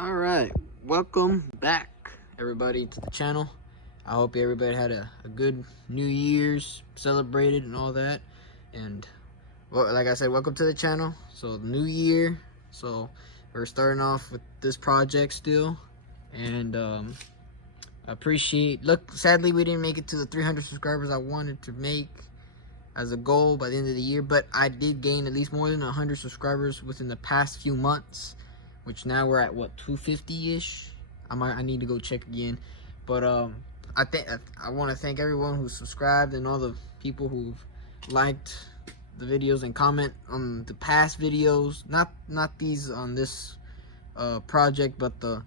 All right, welcome back everybody to the channel. I hope everybody had a good New Year's, celebrated and all that. And well, like I said, welcome to the channel. So new year, so we're starting off with this project still. And I appreciate, sadly we didn't make it to the 300 subscribers I wanted to make as a goal by the end of the year, but I did gain at least more than 100 subscribers within the past few months, which now we're at what, 250-ish. I need to go check again. But I want to thank everyone who subscribed and all the people who've liked the videos and comment on the past videos, not these on this project, but the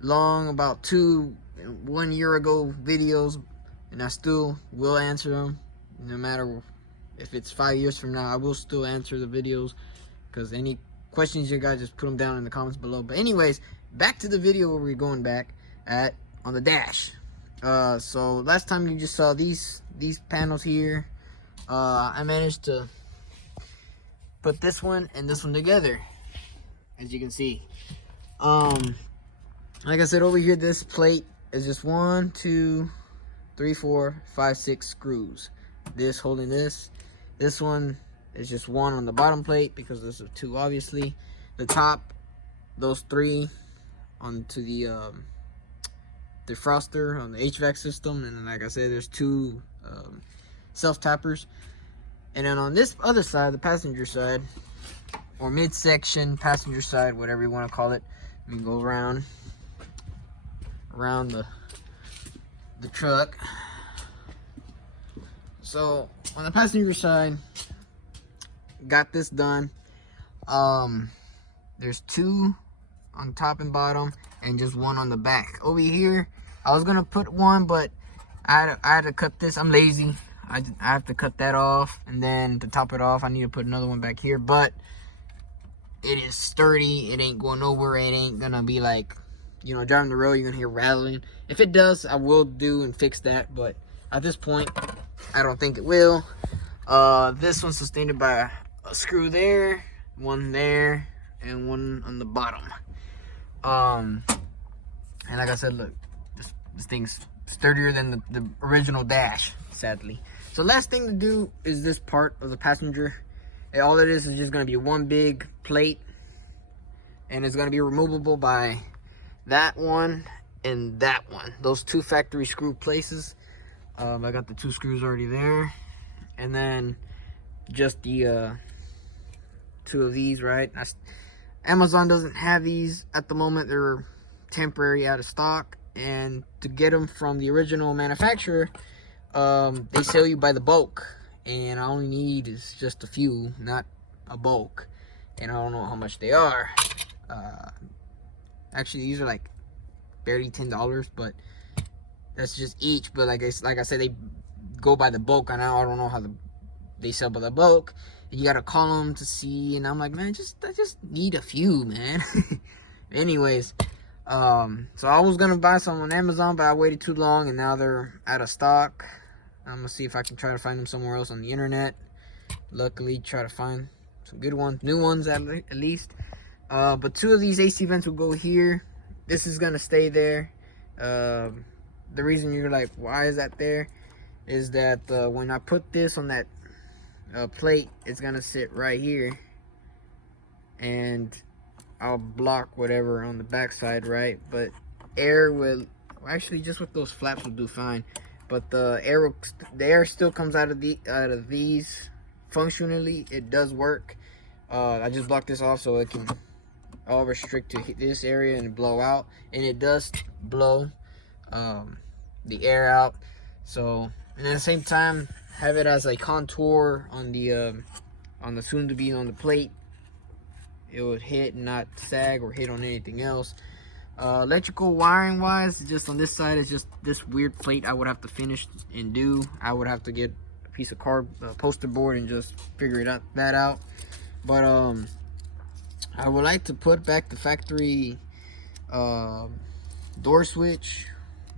long, about 1 year ago videos. And I still will answer them, no matter if it's 5 years from now. I will still answer the videos, because any questions you guys, just put them down in the comments below. But anyways, back to the video where we're going back at on the dash. So last time you just saw these panels here. I managed to put this one and this one together, as you can see. Like I said, over here, this plate is just 1, 2, 3, 4, 5, 6 screws. This holding this one is just 1 on the bottom plate, because there's 2 obviously. The top, those 3 onto the defroster on the HVAC system. And then, like I said, there's 2 self-tappers. And then on this other side, the passenger side, or midsection, passenger side, whatever you want to call it, we can go around the truck. So on the passenger side, got this done. There's 2 on top and bottom, and just 1 on the back. Over here, I was gonna put 1, but I had to cut this. I'm lazy. I have to cut that off, and then to top it off, I need to put another one back here. But it is sturdy. It ain't going nowhere. It ain't gonna be like, you know, driving the road, you're gonna hear rattling. If it does, I will do and fix that. But at this point, I don't think it will. This one's sustained by a screw there, 1 there, and 1 on the bottom. And like I said, look, this thing's sturdier than the original dash, sadly. So last thing to do is this part of the passenger. And all it is just going to be 1 big plate, and it's going to be removable by that one and that one. Those 2 factory screw places. I got the 2 screws already there, and then just the 2 of these, right? Amazon doesn't have these at the moment. They're temporary, out of stock, and to get them from the original manufacturer, they sell you by the bulk, and I only need is just a few, not a bulk, and I don't know how much they are. Actually, these are like barely $10, but that's just each. But like I said, they go by the bulk, and I don't know how they sell by the bulk. You gotta call them to see, and I'm like, man, I just need a few, man. Anyways, so I was gonna buy some on Amazon, but I waited too long, and now they're out of stock. I'm gonna see if I can try to find them somewhere else on the internet. Luckily, try to find some good ones, new ones at least. But 2 of these AC vents will go here. This is gonna stay there. The reason you're like, why is that there, is that when I put this on that plate, it's gonna sit right here, and I'll block whatever on the back side, right? But air will, actually, just with those flaps will do fine. But the air still comes out of these. Functionally, it does work. I just blocked this off so it can all restrict to this area and blow out, and it does blow the air out. So, and at the same time, have it as a contour on the soon to be on the plate. It would hit and not sag or hit on anything else. Electrical wiring wise, just on this side is just this weird plate I would have to finish and do. I would have to get a piece of poster board and just figure that out. But I would like to put back the factory door switch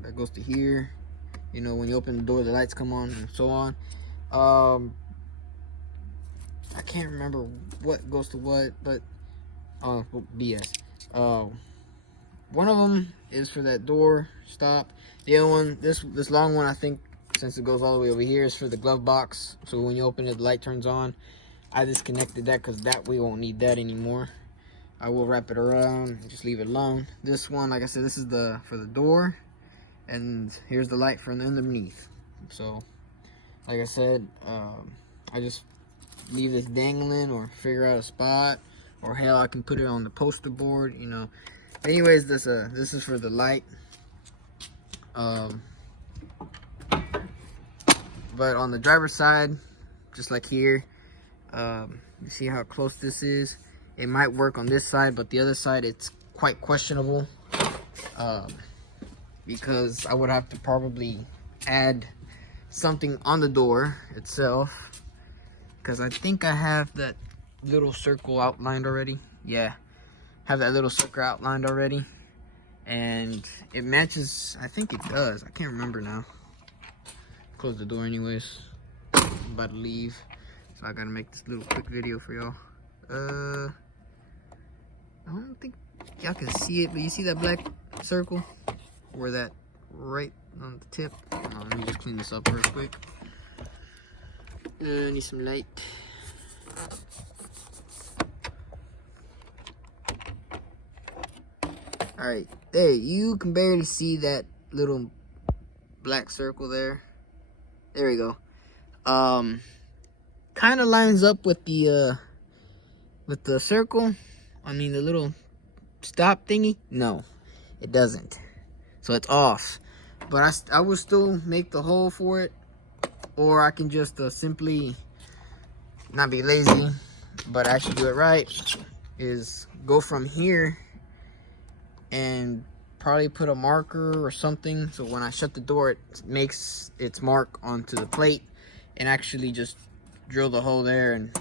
that goes to here. You know, when you open the door, the lights come on and so on. I can't remember what goes to what, but BS. one of them is for that door stop. The other one, this long one, I think, since it goes all the way over here, is for the glove box. So when you open it, the light turns on. I disconnected that because that we won't need that anymore. I will wrap it around and just leave it alone. This one, like I said, this is for the door, and here's the light from underneath. So like I said, I just leave this dangling or figure out a spot, or hell, I can put it on the poster board, you know. Anyways, this is for the light. But on the driver's side, just like here, you see how close this is. It might work on this side, but the other side, it's quite questionable, because I would have to probably add something on the door itself, because I think I have that little circle outlined already. Yeah, have that little circle outlined already, and it matches. I think it does. I can't remember now. Close the door anyways. I'm about to leave, so I gotta make this little quick video for y'all. I don't think y'all can see it, but you see that black circle where that right on the tip? Let me just clean this up real quick. I need some light. Alright, there, you can barely see that little black circle there. There we go. Kind of lines up with the circle. I mean, the little stop thingy. No, it doesn't. So it's off. But I will still make the hole for it, or I can just simply not be lazy, but actually do it right. Is go from here and probably put a marker or something, so when I shut the door, it makes its mark onto the plate, and actually just drill the hole there and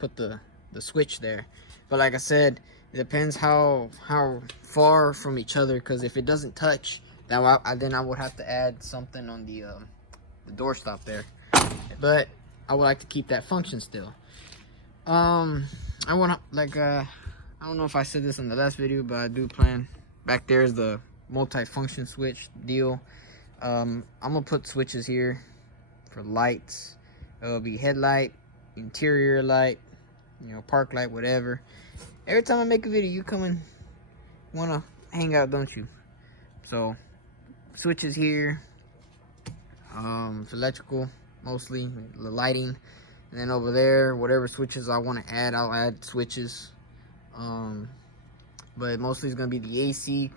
put the switch there. But like I said, it depends how far from each other, because if it doesn't touch, then I would have to add something on the door stop there. But I would like to keep that function still. I want to, like, I don't know if I said this in the last video, but I do plan. Back there's the multi-function switch deal. I'm gonna put switches here for lights. It'll be headlight, interior light, you know, park light, whatever. Every time I make a video, you come and wanna hang out, don't you? So switches here, it's electrical mostly, the lighting, and then over there, whatever switches I want to add, I'll add switches. But mostly it's gonna be the AC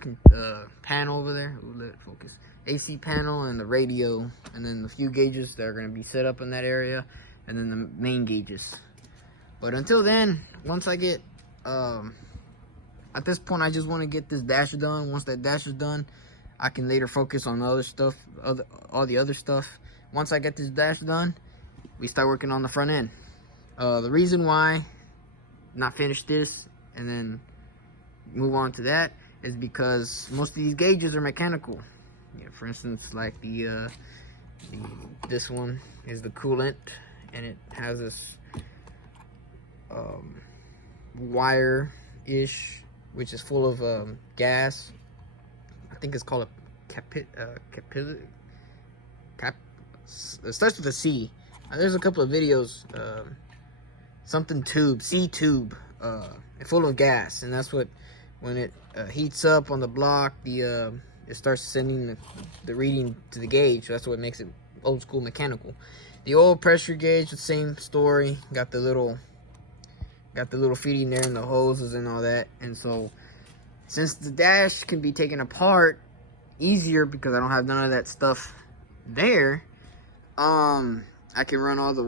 panel over there. Ooh, let it focus. AC panel and the radio, and then the few gauges that are gonna be set up in that area, and then the main gauges. But until then, once I get at this point, I just want to get this dash done. Once that dash is done, I can later focus on the other stuff, all the other stuff. Once I get this dash done, we start working on the front end. The reason why not finish this and then move on to that is because most of these gauges are mechanical. You know, for instance, like this one is the coolant, and it has this wire-ish, which is full of gas. I think it's called a it starts with a C. There's a couple of videos, something tube, C tube, full of gas, and that's what, when it heats up on the block, it starts sending the reading to the gauge. So that's what makes it old school mechanical. The old pressure gauge, the same story. Got the little feeding there and the hoses and all that. And so since the dash can be taken apart easier because I don't have none of that stuff there, I can run all the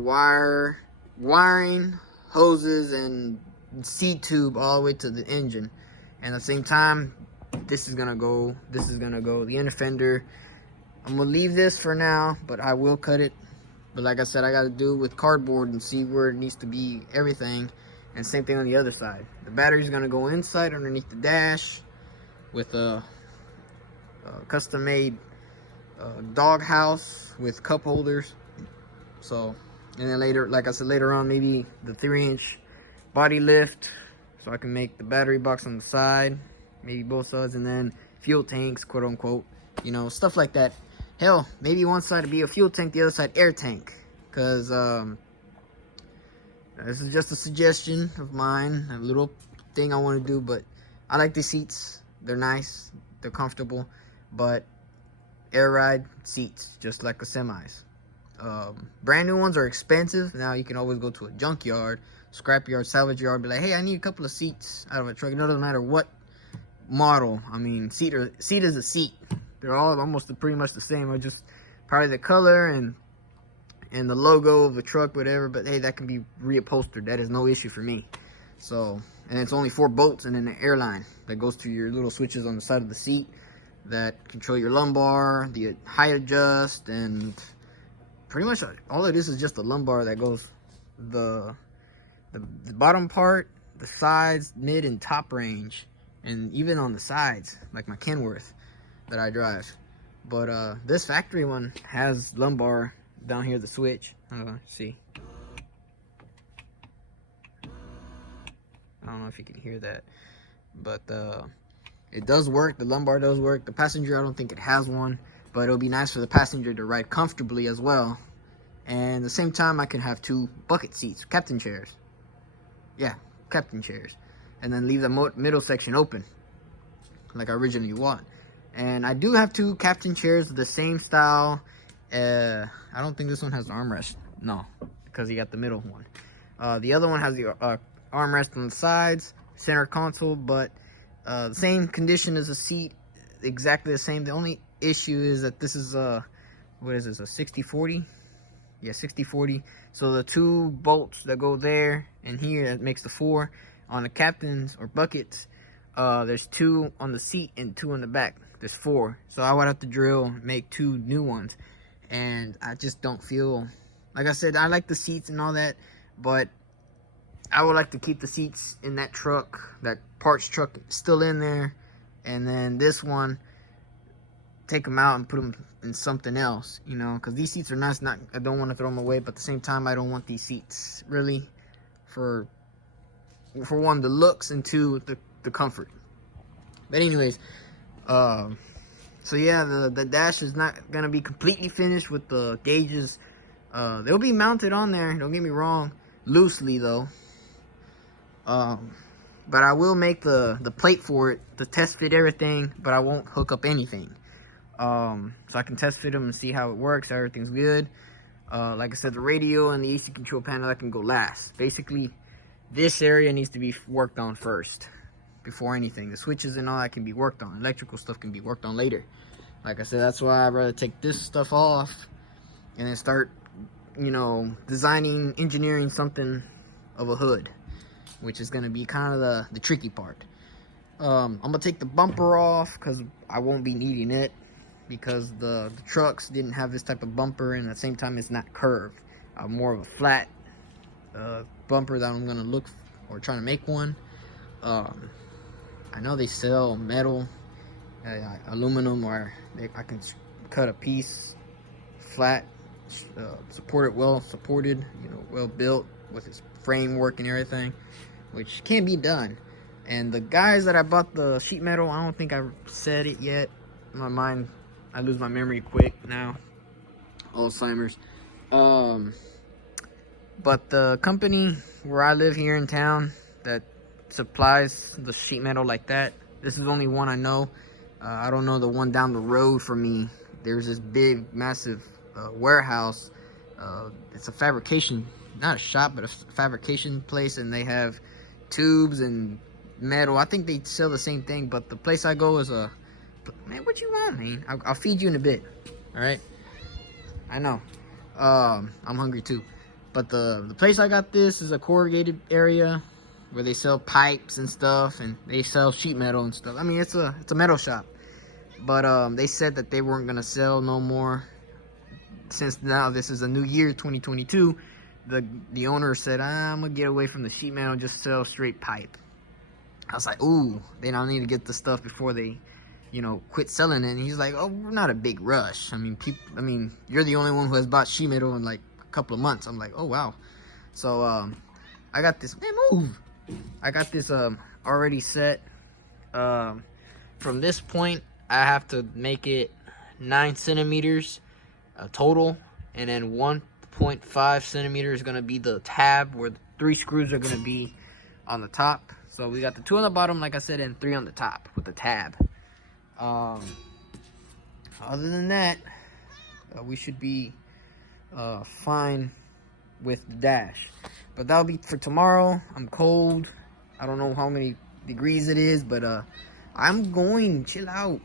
wiring, hoses, and C tube all the way to the engine. And at the same time, this is gonna go the inner fender. I'm gonna leave this for now, but I will cut it. But like I said, I gotta do it with cardboard and see where it needs to be, everything. And same thing on the other side. The battery's gonna go inside underneath the dash with a custom made dog house with cup holders. So, and then later, like I said, later on, maybe the 3-inch body lift, so I can make the battery box on the side. maybe both sides, and then fuel tanks, quote unquote, you know, stuff like that. Hell, maybe one side would be a fuel tank, the other side air tank, because this is just a suggestion of mine, a little thing I want to do. But I like the seats. They're nice, they're comfortable, but air ride seats, just like the semis. Brand new ones are expensive. Now you can always go to a junkyard, scrap yard, salvage yard, be like, hey, I need a couple of seats out of a truck. It doesn't matter what model. I mean, seat is a seat. They're all almost pretty much the same, or just probably the color and the logo of the truck, whatever. But hey, that can be reupholstered. That is no issue for me. So, and it's only 4 bolts and then an airline that goes to your little switches on the side of the seat that control your lumbar, the height adjust, and pretty much all it is just a lumbar that goes the bottom part, the sides, mid, and top range, and even on the sides, like my Kenworth that I drive. But this factory one has lumbar down here, the switch. See, I don't know if you can hear that, but it does work. The lumbar does work. The passenger, I don't think it has one, but it'll be nice for the passenger to ride comfortably as well. And at the same time, I can have 2 bucket seats, captain chairs. Yeah, captain chairs. And then leave the middle section open, like I originally want. And I do have 2 captain chairs of the same style. I don't think this one has the armrest. No, because you got the middle one. The other one has the armrest on the sides, center console, but the same condition as the seat, exactly the same. The only issue is that this is what is this, a 60/40? Yeah, 60/40. So the 2 bolts that go there and here, that makes the 4. On the captains or buckets, there's 2 on the seat and 2 on the back. There's 4. So I would have to drill, make 2 new ones. And I just don't feel, like I said, I like the seats and all that, but I would like to keep the seats in that truck, that parts truck, still in there. And then this one, take them out and put them in something else, you know, because these seats are nice. I don't want to throw them away, but at the same time, I don't want these seats really for 1, the looks, and 2, the comfort. But anyways, so yeah, the dash is not gonna be completely finished with the gauges. They'll be mounted on there, don't get me wrong, loosely though. But I will make the plate for it to test fit everything, but I won't hook up anything. So I can test fit them and see how it works, everything's good. Like I said, the radio and the AC control panel, that can go last. Basically, this area needs to be worked on first before anything. The switches and all that can be worked on. Electrical stuff can be worked on later. Like I said, that's why I'd rather take this stuff off and then start, you know, designing, engineering something of a hood, which is going to be kind of the tricky part. I'm going to take the bumper off because I won't be needing it, because the trucks didn't have this type of bumper, and at the same time it's not curved. More of a flat bumper that I'm going to look or trying to make one. I know they sell metal, aluminum, or I can cut a piece flat, support it, well supported, you know, well built with its framework and everything, which can be done. And the guys that I bought the sheet metal, I don't think I said it yet. In my mind, I lose my memory quick now. Alzheimer's. But the company where I live here in town that supplies the sheet metal like that, this is only one I know. I don't know the one down the road from me. There's this big, massive warehouse. It's a fabrication, not a shop, but a fabrication place, and they have tubes and metal. I think they sell the same thing, but the place I go is a... Man, what you want, man? I'll feed you in a bit, all right? I know. I'm hungry too. But the place I got this is a corrugated area where they sell pipes and stuff, and they sell sheet metal and stuff. I mean, it's a metal shop. But they said that they weren't gonna sell no more, since now this is a new year, 2022. The owner said, I'm gonna get away from the sheet metal, just sell straight pipe. I was like, ooh, then I need to get the stuff before they, you know, quit selling it. And he's like, oh, we're not a big rush. I mean, you're the only one who has bought sheet metal in like a couple of months. I'm like, oh wow. So I got this, man, move. I got this already set. from this point, I have to make it 9 centimeters total, and then 1.5 centimeters is gonna be the tab where the 3 screws are gonna be on the top. So we got the 2 on the bottom, like I said, and 3 on the top with the tab. Other than that, we should be fine with the dash. But that'll be for tomorrow. I'm cold. I don't know how many degrees it is, but I'm going chill out.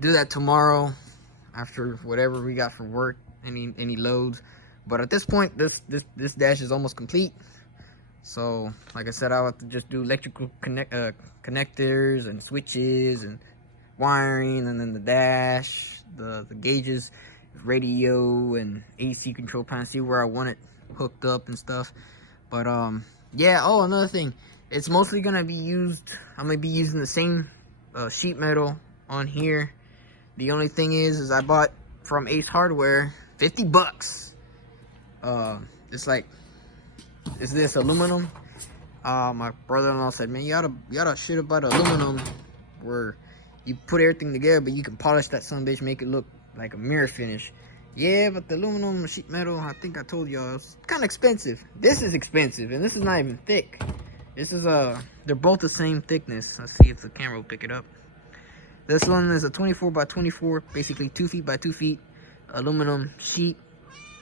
Do that tomorrow after whatever we got for work, any loads. But at this point, this dash is almost complete. So like I said, I'll have to just do electrical connectors and switches and wiring, and then the dash, the gauges, radio and AC control panel, see where I want it hooked up and stuff. But yeah, oh, another thing, it's mostly gonna be used, I'm gonna be using the same sheet metal on here. The only thing is I bought from Ace Hardware, 50 bucks. It's like, is this aluminum? My brother-in-law said, man, you oughta should have bought aluminum where you put everything together, but you can polish that son bitch, make it look like a mirror finish. Yeah, but the aluminum sheet metal, I think I told y'all, it's kind of expensive. This is expensive, and this is not even thick. This is they're both the same thickness. Let's see if the camera will pick it up. This one is a 24 by 24, basically 2 feet by 2 feet, aluminum sheet.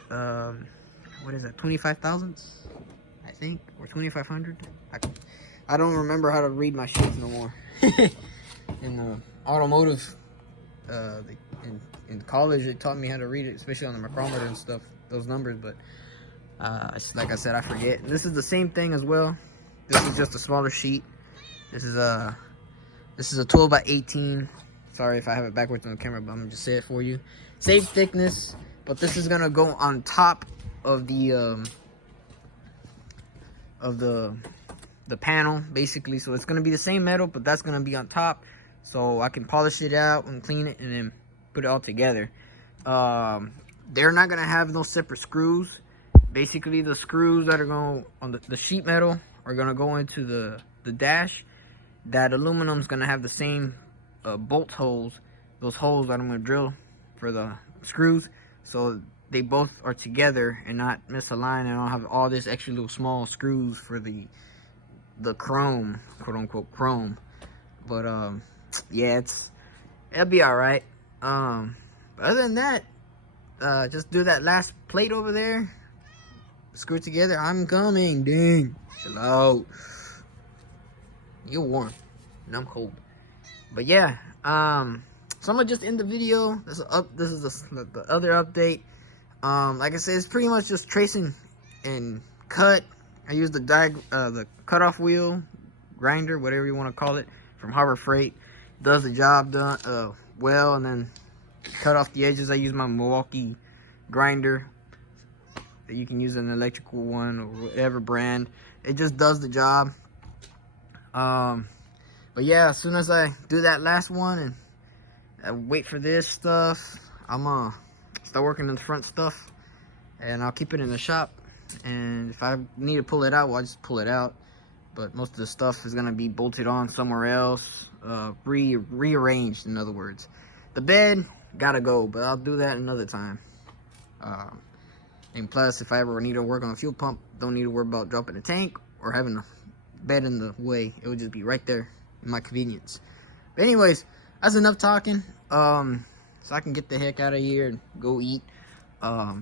What is that? 25 thousandths, I think, or 2500. I don't remember how to read my sheets no more. In the automotive, in college, they taught me how to read it, especially on the micrometer and stuff, those numbers. But like I said, I forget. And this is the same thing as well. This is just a smaller sheet. This is a 12 by 18. Sorry if I have it backwards on the camera, but I'm gonna just say it for you. Same thickness, but this is gonna go on top of the panel, basically. So it's gonna be the same metal, but that's gonna be on top, so I can polish it out and clean it and then put it all together. They're not gonna have no separate screws. Basically, the screws that are going on the sheet metal are gonna go into the dash. That aluminum is gonna have the same bolt holes, those holes that I'm gonna drill for the screws, so they both are together and not misaligned, and I don't have all this extra little small screws for the chrome, quote unquote chrome. But yeah, it'll be all right. Other than that, just do that last plate over there, screw it together. I'm coming. Dang, chill out. You're warm and I'm cold. But yeah, so I'm gonna just end the video. This is the other update. Like I said, it's pretty much just tracing and cut. I use the cutoff wheel grinder, whatever you want to call it, from Harbor Freight. Does the job well, and then cut off the edges. I use my Milwaukee grinder. You can use an electrical one or whatever brand. It just does the job. But yeah, as soon as I do that last one and I wait for this stuff, I'm gonna start working on the front stuff, and I'll keep it in the shop. And if I need to pull it out, well, I'll just pull it out. But most of the stuff is gonna be bolted on somewhere else, rearranged, in other words. The bed gotta go, but I'll do that another time. And plus, if I ever need to work on a fuel pump, don't need to worry about dropping a tank or having a bed in the way. It would just be right there in my convenience. But anyways, that's enough talking. So I can get the heck out of here and go eat. But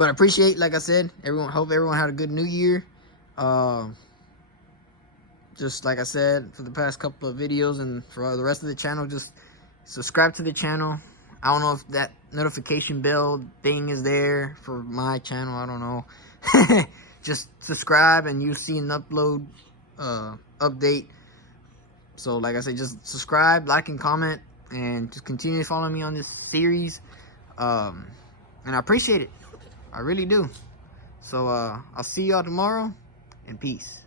I appreciate, like I said, hope everyone had a good New Year. Just like I said, for the past couple of videos and for the rest of the channel, just subscribe to the channel. I don't know if that notification bell thing is there for my channel. I don't know. Just subscribe and you'll see an upload update. So like I said, just subscribe, like, and comment, and just continue to follow me on this series. And I appreciate it. I really do. So I'll see y'all tomorrow, and peace.